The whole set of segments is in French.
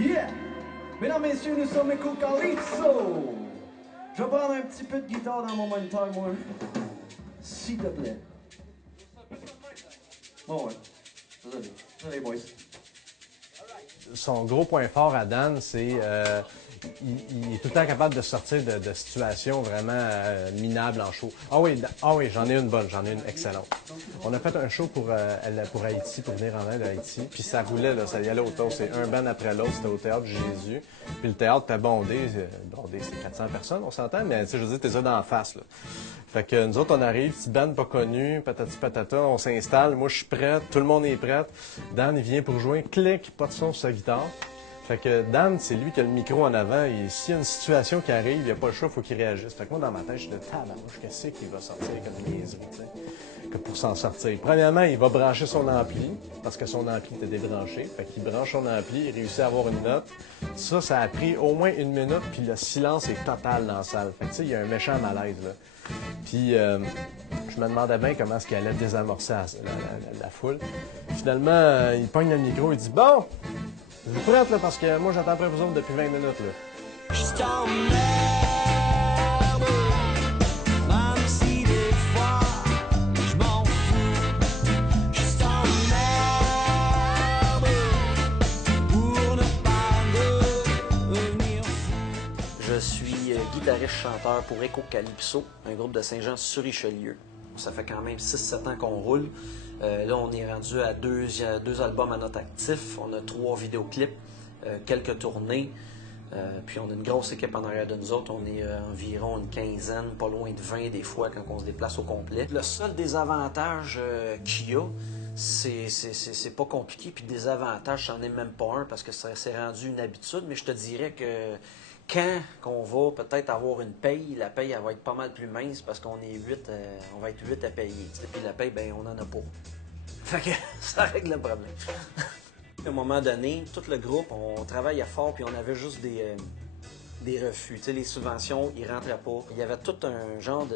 Yeah! Mesdames, messieurs, nous sommes Echo Calypso! Je vais prendre un petit peu de guitare dans mon moniteur, moi. S'il te plaît. Oh ouais. Désolé. Désolé, boys. Son gros point fort à Dan, c'est il est tout le temps capable de sortir de situations vraiment minables en show. Ah oui, j'en ai une bonne, j'en ai une excellente. On a fait un show pour Haïti, pour venir en aide à Haïti, puis ça roulait, là, ça y allait autour, c'est un band après l'autre, c'était au Théâtre Jésus. Puis le théâtre était bondé c'est 400 personnes, on s'entend, mais tu sais, je veux dire, t'es ça d'en face, là. Fait que nous autres, on arrive, petit band pas connu, patati patata, on s'installe, moi je suis prête, tout le monde est prêt. Dan, il vient pour jouer, clic, pas de son sur sa guitare. Fait que Dan, c'est lui qui a le micro en avant, et s'il y a une situation qui arrive, il n'y a pas le choix, il faut qu'il réagisse. Fait que moi, dans ma tête, je suis de tabarnouche, qu'est-ce qu'il va sortir comme niaiserie, tu sais, que pour s'en sortir. Premièrement, il va brancher son ampli, parce que son ampli était débranché. Fait qu'il branche son ampli, il réussit à avoir une note. Ça a pris au moins 1 minute, puis le silence est total dans la salle. Fait que tu sais, il y a un méchant malaise, là. Puis je me demandais bien comment est-ce qu'il allait désamorcer la foule. Finalement, il pogne le micro, il dit « Bon, vous prête, là, parce que moi, j'attends après vous autres depuis 20 minutes, là. » Je t'emmerde, même si des fois, je m'en fous. Je t'emmerde, pour ne pas devenir fou. Je suis guitariste-chanteur pour Echo Calypso, un groupe de Saint-Jean-sur-Richelieu. Ça fait quand même 6-7 ans qu'on roule. Là, on est rendu à deux albums à notre actif. On a 3 vidéoclips, quelques tournées. Puis on a une grosse équipe en arrière de nous autres. On est environ une quinzaine, pas loin de 20 des fois quand on se déplace au complet. Le seul désavantage qu'il y a, c'est pas compliqué. Puis désavantage, c'en est même pas un parce que ça s'est rendu une habitude. Mais je te dirais que quand on va peut-être avoir une paye, la paye elle va être pas mal plus mince parce qu'on est 8, on va être 8 à payer. T'sais. Puis la paye, ben on en a pas. Fait que ça règle le problème. À un moment donné, tout le groupe, on travaillait fort puis on avait juste des refus. Tu sais, les subventions, ils rentraient pas. Il y avait tout un genre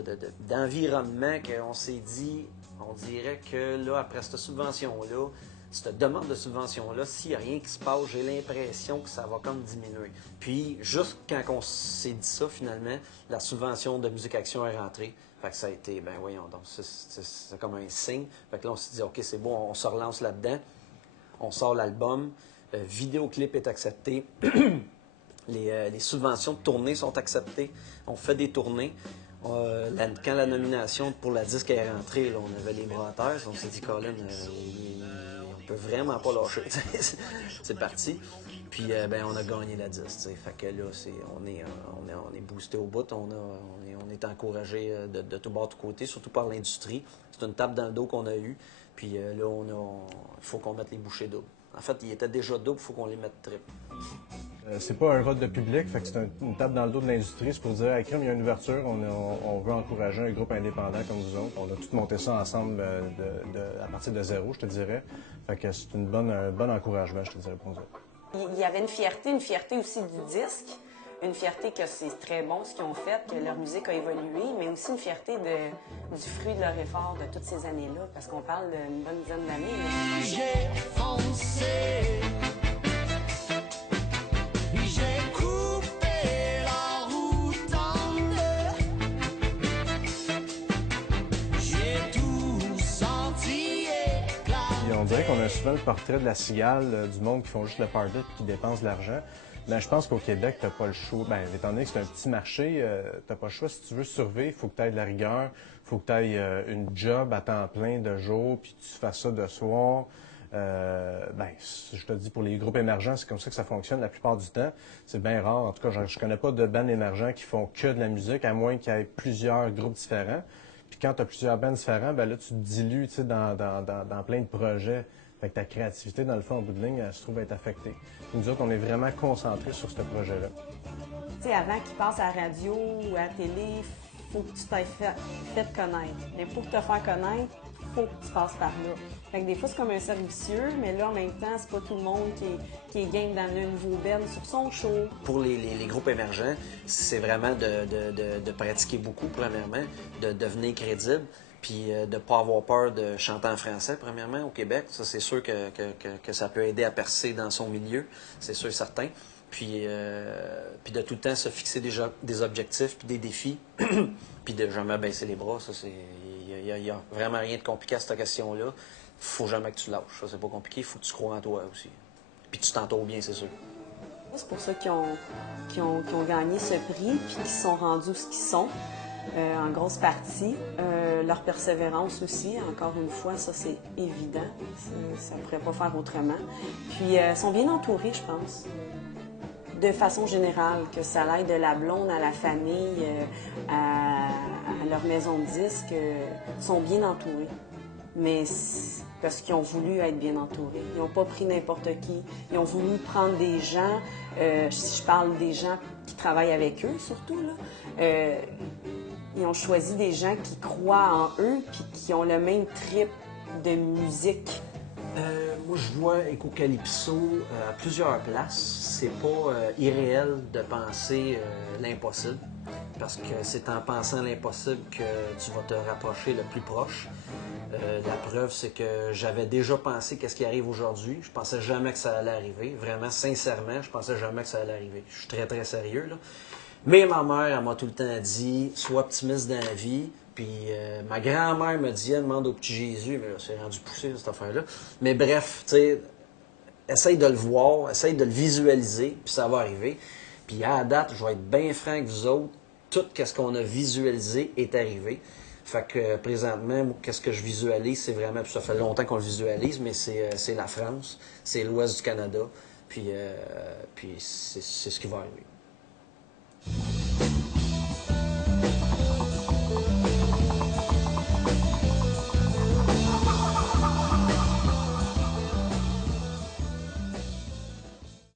d'environnement qu'on s'est dit, on dirait que là, après cette subvention-là, cette demande de subvention-là, s'il n'y a rien qui se passe, j'ai l'impression que ça va comme diminuer. Puis, juste quand on s'est dit ça, finalement, la subvention de Musique Action est rentrée. Fait que ça a été, ben voyons donc, c'est comme un signe. Fait que là, on s'est dit, OK, c'est bon, on se relance là-dedans. On sort l'album. Vidéoclip est accepté. Les subventions de tournée sont acceptées. On fait des tournées. Quand la nomination pour la disque est rentrée, là, on avait les bras à terre. On s'est dit, Colin, on peut vraiment pas lâcher. C'est parti. Puis ben, on a gagné la disque. T'sais. Fait que là, on est boosté au bout. On est encouragé de tout bord, de tout côté, surtout par l'industrie. C'est une tape dans le dos qu'on a eue. Puis là, il faut qu'on mette les bouchées doubles. En fait, il était déjà double, il faut qu'on les mette triple. C'est pas un vote de public, fait que c'est une tape dans le dos de l'industrie. C'est pour dire, hey, crème, il y a une ouverture, on veut encourager un groupe indépendant comme vous autres. On a tout monté ça ensemble à partir de zéro, je te dirais. Fait que c'est un bon encouragement, je te dirais, pour nous autres. Il y avait une fierté aussi du disque, une fierté que c'est très bon ce qu'ils ont fait, que leur musique a évolué, mais aussi une fierté du fruit de leur effort de toutes ces années-là, parce qu'on parle d'une bonne dizaine d'années. J'ai foncé, j'ai coupé la route en deux, j'ai tout senti éclater. Puis on dirait qu'on a souvent le portrait de la cigale, du monde qui font juste le party et qui dépensent de l'argent. Mais je pense qu'au Québec, t'as pas le choix. Ben, étant donné que c'est un petit marché, t'as pas le choix. Si tu veux survivre, il faut que tu aies de la rigueur, il faut que tu aies une job à temps plein de jour, puis tu fasses ça de soir. Ben, je te dis, pour les groupes émergents, c'est comme ça que ça fonctionne la plupart du temps. C'est bien rare. En tout cas, je connais pas de bands émergents qui font que de la musique, à moins qu'il y ait plusieurs groupes différents. Puis quand tu as plusieurs bands différents, ben là, tu te dilues dans plein de projets. Fait que ta créativité, dans le fond, en bout de ligne, elle se trouve être affectée. Nous autres, on est vraiment concentrés sur ce projet-là. Tu sais, avant qu'ils passent à la radio ou à la télé, il faut que tu t'aies fait connaître. Mais pour te faire connaître, il faut que tu passes par là. Fait que des fois, c'est comme un cercle vicieux, mais là, en même temps, c'est pas tout le monde qui est game d'amener un nouveau band sur son show. Pour les groupes émergents, c'est vraiment de pratiquer beaucoup, premièrement, de devenir crédible. Puis de ne pas avoir peur de chanter en français, premièrement, au Québec. Ça, c'est sûr que ça peut aider à percer dans son milieu, c'est sûr et certain. Puis de tout le temps se fixer des objectifs puis des défis, puis de jamais baisser les bras. Ça, il y a vraiment rien de compliqué à cette question-là. Faut jamais que tu lâches. Ça, c'est pas compliqué. Il faut que tu crois en toi aussi. Puis tu t'entoures bien, c'est sûr. C'est pour ça qu'ils ont gagné ce prix puis qu'ils sont rendus ce qu'ils sont. En grosse partie. Leur persévérance aussi, encore une fois, ça c'est évident. Ça ne pourrait pas faire autrement. Puis ils sont bien entourés, je pense. De façon générale, que ça l'aide de la blonde à la famille, à leur maison de disques, sont bien entourés. Mais parce qu'ils ont voulu être bien entourés. Ils n'ont pas pris n'importe qui. Ils ont voulu prendre des gens, si je parle des gens qui travaillent avec eux surtout, là, ils ont choisi des gens qui croient en eux puis qui ont le même trip de musique. Moi, je vois Ecocalypso à plusieurs places. C'est pas irréel de penser l'impossible, parce que c'est en pensant l'impossible que tu vas te rapprocher le plus proche. La preuve, c'est que j'avais déjà pensé qu'est-ce qui arrive aujourd'hui. Je pensais jamais que ça allait arriver. Vraiment, sincèrement, je pensais jamais que ça allait arriver. Je suis très, très sérieux, là. Mais ma mère, elle m'a tout le temps dit, sois optimiste dans la vie. Puis ma grand-mère me dit, elle demande au petit Jésus, mais là, c'est rendu poussé, cette affaire-là. Mais bref, tu sais, essaye de le voir, essaye de le visualiser, puis ça va arriver. Puis à la date, je vais être bien franc avec vous autres, tout ce qu'on a visualisé est arrivé. Fait que présentement, qu'est-ce que je visualise, c'est vraiment, puis ça fait longtemps qu'on le visualise, mais c'est la France, c'est l'ouest du Canada, puis c'est ce qui va arriver.